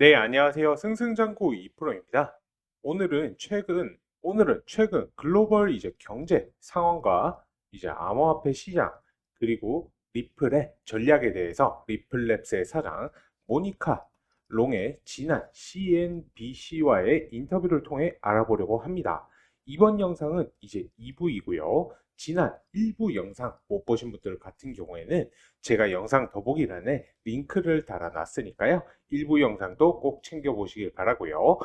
네, 안녕하세요. 승승장구 2%입니다. 오늘은 최근 글로벌 경제 상황과 암호화폐 시장 그리고 리플의 전략에 대해서 리플랩스의 사장 모니카 롱의 지난 CNBC와의 인터뷰를 통해 알아보려고 합니다. 이번 영상은 2부이고요. 지난 1부 영상 못 보신 분들 같은 경우에는 제가 영상 더보기란에 링크를 달아놨으니까요. 1부 영상도 꼭 챙겨보시길 바라고요.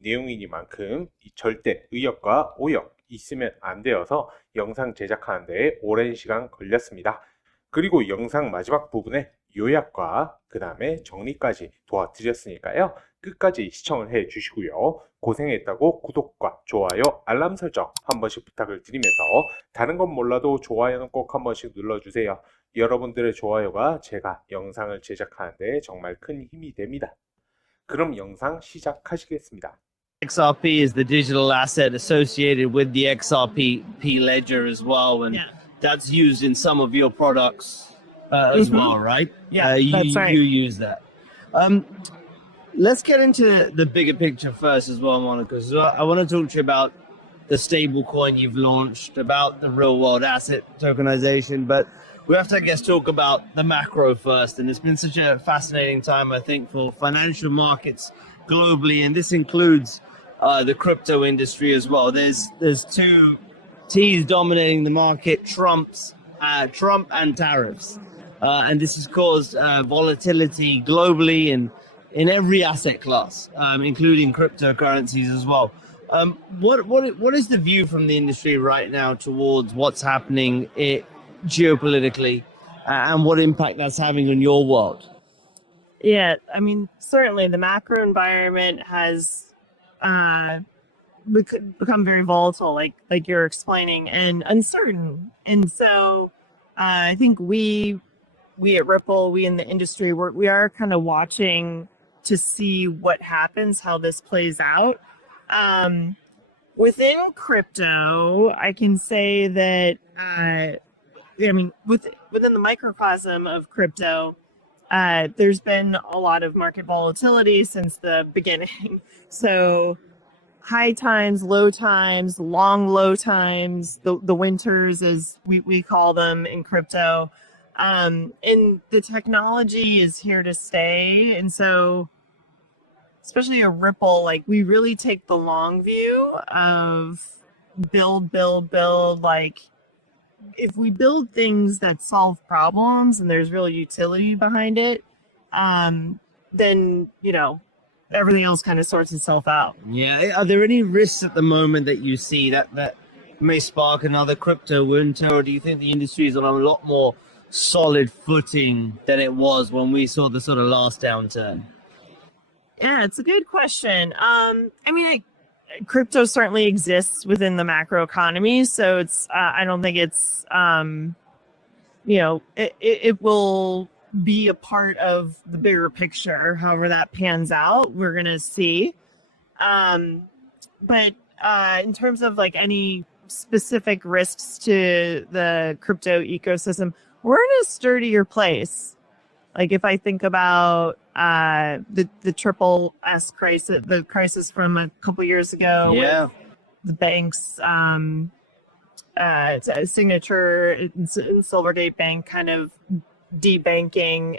내용이니만큼 절대 의역과 오역 있으면 안 되어서 영상 제작하는 데 오랜 시간 걸렸습니다. 그리고 영상 마지막 부분에 요약과 그 다음에 정리까지 도와드렸으니까요. 끝까지 시청을 해 주시고요. 고생했다고 구독과 좋아요, 알람 설정 한 번씩 부탁을 드리면서 다른 건 몰라도 좋아요는 꼭 한 번씩 눌러주세요. 여러분들의 좋아요가 제가 영상을 제작하는데 정말 큰 힘이 됩니다. 그럼 영상 시작하시겠습니다. XRP is the digital asset associated with the XRP ledger as well, and that's used in some of your products as well, right? Yeah, that's right. You use that. Let's get into the bigger picture first as well, Monica. So I want to talk to you about the stable coin you've launched, about the real world asset tokenization, but we have to, I guess, talk about the macro first. And it's been such a fascinating time, I think, for financial markets globally, and this includes the crypto industry as well. There's two T's dominating the market: Trump and tariffs, and this has caused volatility globally and in every asset class, including cryptocurrencies as well. What is the view from the industry right now towards what's happening geopolitically, and what impact that's having on your world? Yeah, I mean, certainly the macro environment has become very volatile, like you're explaining, and uncertain. And so I think we at Ripple, we in the industry, we are kind of watching to see what happens, how this plays out. Within crypto, I can say that, within the microcosm of crypto, there's been a lot of market volatility since the beginning. So high times, low times, long low times, the winters as we call them in crypto. And the technology is here to stay. And so especially a Ripple, we really take the long view of build. Like, if we build things that solve problems and there's real utility behind it, then, everything else kind of sorts itself out. Yeah. Are there any risks at the moment that you see that may spark another crypto winter, or do you think the industry is on a lot more solid footing than it was when we saw the sort of last downturn? Yeah, it's a good question. Crypto certainly exists within the macro economy, so it's I don't think it's it will be a part of the bigger picture. However that pans out, we're gonna see. But in terms of any specific risks to the crypto ecosystem, we're in a sturdier place. If I think about the triple S crisis, the crisis from a couple years ago, with the banks, Signature and Silvergate Bank kind of debanking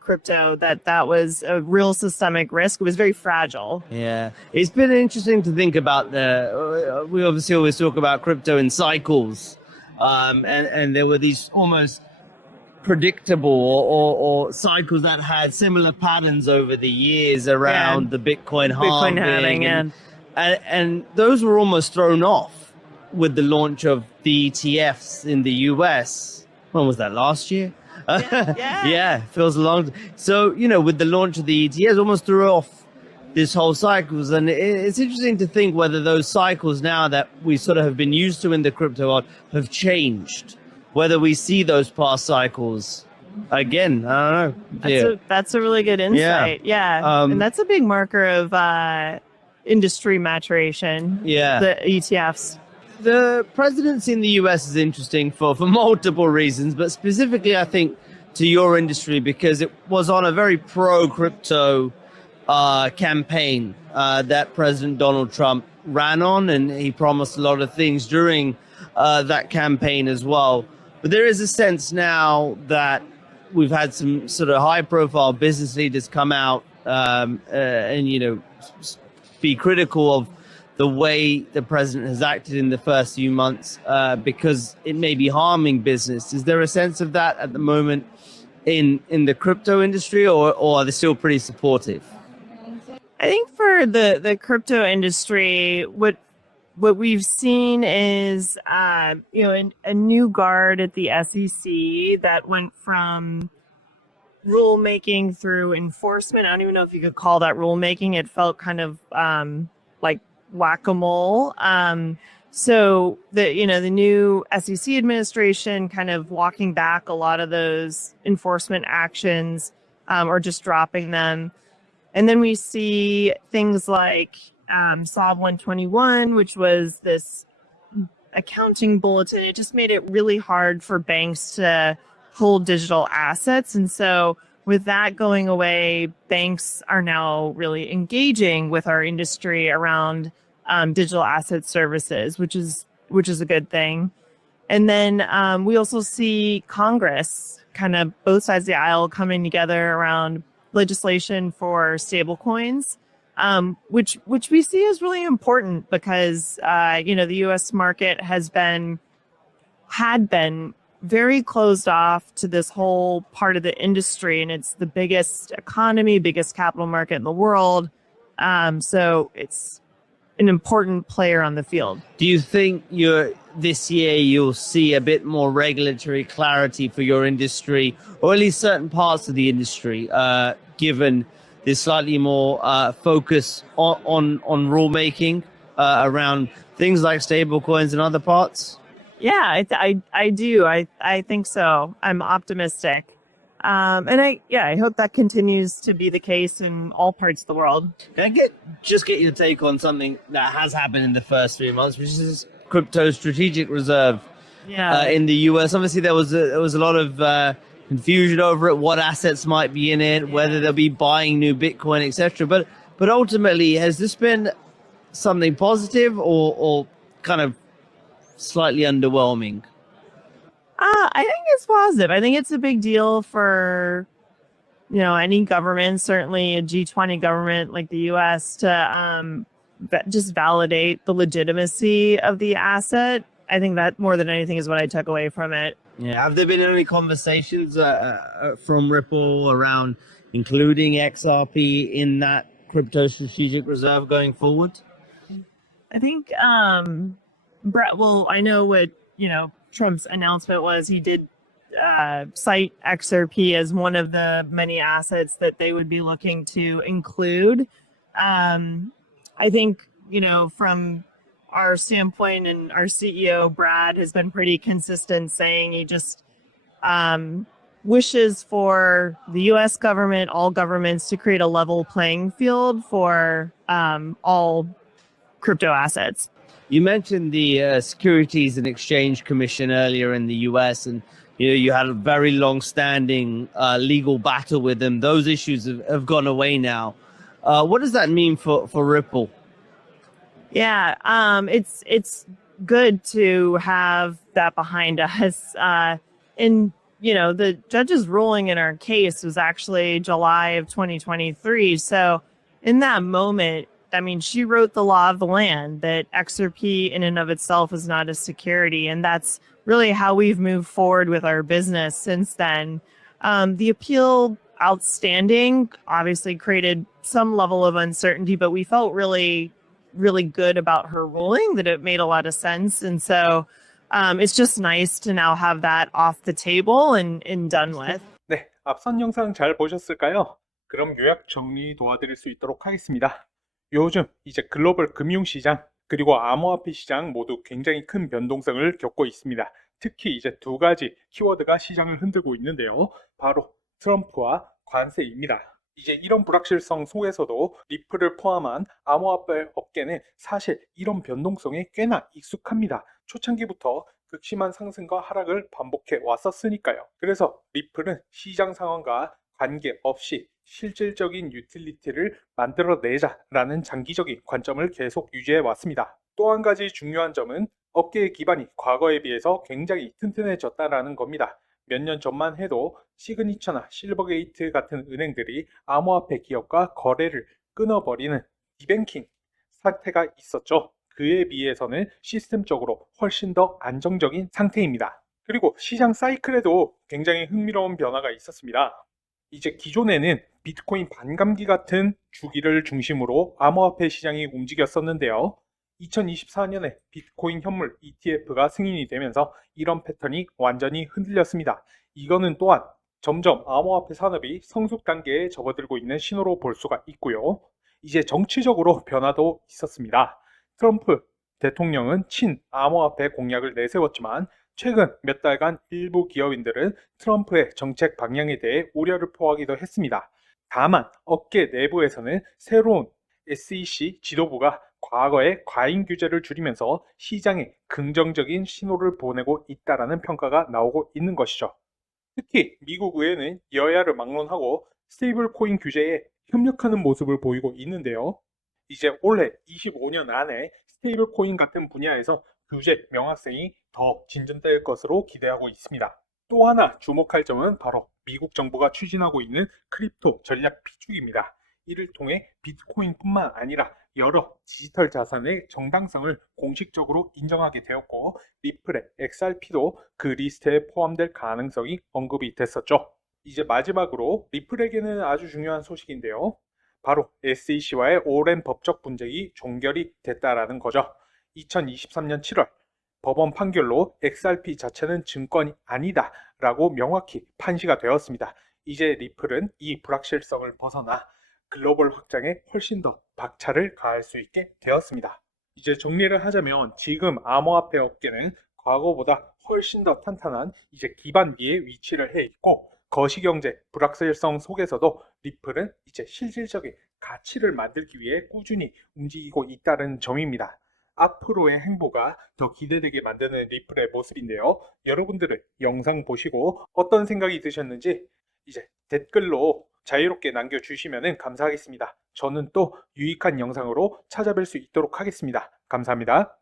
crypto, that was a real systemic risk. It was very fragile. Yeah, it's been interesting to think about we obviously always talk about crypto in cycles, and there were these almost predictable or cycles that had similar patterns over the years around the Bitcoin halving, and those were almost thrown off with the launch of the ETFs in the US. When was that, last year? Yeah, feels long. So, with the launch of the ETFs, almost threw off this whole cycles. And it's interesting to think whether those cycles now that we sort of have been used to in the crypto world have changed. Whether we see those past cycles again, I don't know. That's a really good insight. Yeah. And that's a big marker of industry maturation. Yeah. The ETFs. The presidency in the US is interesting for multiple reasons, but specifically, I think, to your industry, because it was on a very pro-crypto campaign that President Donald Trump ran on, and he promised a lot of things during that campaign as well. But there is a sense now that we've had some sort of high-profile business leaders come out and, you know, be critical of the way the president has acted in the first few months because it may be harming business. Is there a sense of that at the moment in the crypto industry, or are they still pretty supportive? I think for the crypto industry, what we've seen is you know, a new guard at the SEC that went from rulemaking through enforcement. I don't even know if you could call that rulemaking. It felt kind of like whack-a-mole. So the new SEC administration kind of walking back a lot of those enforcement actions or just dropping them. And then we see things like SOB 121, which was this accounting bulletin. It just made it really hard for banks to hold digital assets. And so with that going away, banks are now really engaging with our industry around digital asset services, which is a good thing. And then we also see Congress, kind of both sides of the aisle, coming together around legislation for stablecoins, which we see as really important because the U.S. market had been very closed off to this whole part of the industry, and it's the biggest economy, biggest capital market in the world. So it's an important player on the field. Do you think this year you'll see a bit more regulatory clarity for your industry, or at least certain parts of the industry, given this slightly more focus on rulemaking around things like stablecoins and other parts? Yeah, I do. I think so. I'm optimistic. And I hope that continues to be the case in all parts of the world. Can I get your take on something that has happened in the first 3 months, which is crypto strategic reserve in the US? Obviously, there was a lot of confusion over it, what assets might be in it, whether they'll be buying new Bitcoin, etc. But ultimately, has this been something positive or kind of slightly underwhelming? I think it's positive. I think it's a big deal for, any government, certainly a G20 government like the U.S., to just validate the legitimacy of the asset. I think that more than anything is what I took away from it. Yeah. Have there been any conversations from Ripple around including XRP in that crypto strategic reserve going forward? I think, I know what, Trump's announcement was. He did cite Xrp as one of the many assets that they would be looking to include. I think, from our standpoint, and our CEO, Brad, has been pretty consistent saying he just wishes for the U.S. government, all governments, to create a level playing field for all crypto assets. You mentioned the Securities and Exchange Commission earlier in the U.S., and you had a very long-standing legal battle with them. Those issues have gone away now. What does that mean for Ripple? Yeah, it's good to have that behind us. And the judge's ruling in our case was actually July of 2023. So in that moment, she wrote the law of the land that Xrp in and of itself is not a security. And that's really how we've moved forward with our business since then. The appeal outstanding obviously created some level of uncertainty, but we felt really, really good about her ruling, that it made a lot of sense. And so it's just nice to now have that off the table and done with. 네, 앞선 영상 잘 보셨을까요? 그럼 요약 정리 도와드릴 수 있도록 하겠습니다. 요즘 이제 글로벌 금융시장 그리고 암호화폐 시장 모두 굉장히 큰 변동성을 겪고 있습니다. 특히 이제 두 가지 키워드가 시장을 흔들고 있는데요. 바로 트럼프와 관세입니다. 이제 이런 불확실성 속에서도 리플을 포함한 암호화폐 업계는 사실 이런 변동성에 꽤나 익숙합니다. 초창기부터 극심한 상승과 하락을 반복해 왔었으니까요. 그래서 리플은 시장 상황과 관계없이 실질적인 유틸리티를 만들어내자라는 장기적인 관점을 계속 유지해 왔습니다. 또 한 가지 중요한 점은 업계의 기반이 과거에 비해서 굉장히 튼튼해졌다라는 겁니다. 몇 년 전만 해도 시그니처나 실버게이트 같은 은행들이 암호화폐 기업과 거래를 끊어버리는 디뱅킹 사태가 있었죠. 그에 비해서는 시스템적으로 훨씬 더 안정적인 상태입니다. 그리고 시장 사이클에도 굉장히 흥미로운 변화가 있었습니다. 이제 기존에는 비트코인 반감기 같은 주기를 중심으로 암호화폐 시장이 움직였었는데요. 2024년에 비트코인 현물 ETF가 승인이 되면서 이런 패턴이 완전히 흔들렸습니다. 이거는 또한 점점 암호화폐 산업이 성숙 단계에 접어들고 있는 신호로 볼 수가 있고요. 이제 정치적으로 변화도 있었습니다. 트럼프 대통령은 친 암호화폐 공약을 내세웠지만 최근 몇 달간 일부 기업인들은 트럼프의 정책 방향에 대해 우려를 표하기도 했습니다. 다만 업계 내부에서는 새로운 SEC 지도부가 과거의 과잉 규제를 줄이면서 시장에 긍정적인 신호를 보내고 있다라는 평가가 나오고 있는 것이죠. 특히 미국 의회는 여야를 막론하고 스테이블 코인 규제에 협력하는 모습을 보이고 있는데요. 이제 올해 25년 안에 스테이블 코인 같은 분야에서 규제 명확성이 더 진전될 것으로 기대하고 있습니다. 또 하나 주목할 점은 바로 미국 정부가 추진하고 있는 크립토 전략 비축입니다. 이를 통해 비트코인뿐만 아니라 여러 디지털 자산의 정당성을 공식적으로 인정하게 되었고 리플의 XRP도 그 리스트에 포함될 가능성이 언급이 됐었죠. 이제 마지막으로 리플에게는 아주 중요한 소식인데요. 바로 SEC와의 오랜 법적 분쟁이 종결이 됐다라는 거죠. 2023년 7월 법원 판결로 XRP 자체는 증권이 아니다 라고 명확히 판시가 되었습니다. 이제 리플은 이 불확실성을 벗어나 글로벌 확장에 훨씬 더 박차를 가할 수 있게 되었습니다. 이제 정리를 하자면 지금 암호화폐 업계는 과거보다 훨씬 더 탄탄한 이제 기반 위에 위치를 해 있고 거시경제 불확실성 속에서도 리플은 이제 실질적인 가치를 만들기 위해 꾸준히 움직이고 있다는 점입니다. 앞으로의 행보가 더 기대되게 만드는 리플의 모습인데요. 여러분들은 영상 보시고 어떤 생각이 드셨는지 이제 댓글로 자유롭게 남겨주시면 감사하겠습니다. 저는 또 유익한 영상으로 찾아뵐 수 있도록 하겠습니다. 감사합니다.